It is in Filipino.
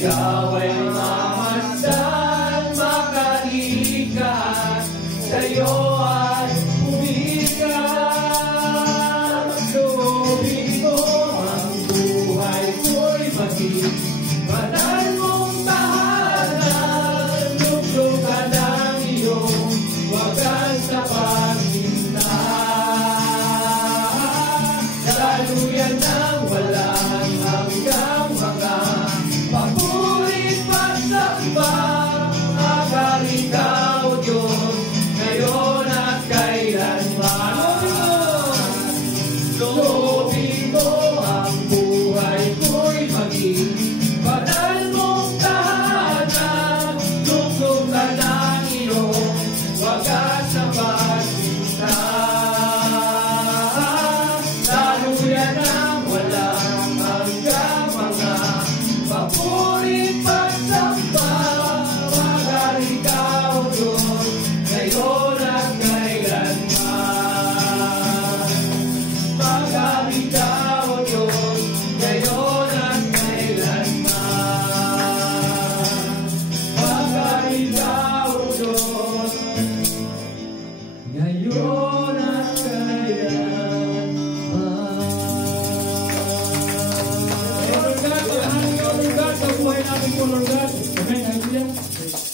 Ikaw ay mamasdan, makalikas, sa'yo ay umikas. Loobin ko ang buhay ko'y maging banal mong tahanan. Lugtong ka ng iyong wagas na paghinta. Daluyan ng walang hanggang mga papurit pagsambang. Agal ikaw, Diyos, ngayon at kailanman. Loobin ko ang buhay ko'y maging banal mong tahanan. Lugtong ka ng iyong wagas na paghinta. Daluyan ng walang hanggang mga papurit pagsambang. Agal ikaw, Diyos, ngayon at kailanman. Agal ikaw, Diyos, ngayon at kailanman. Agal ikaw, Diyos, ngayon at kailanman. Lord God, paghahain ka, Lord God, sa buhay namin po, Lord God. Amen. Hallelujah.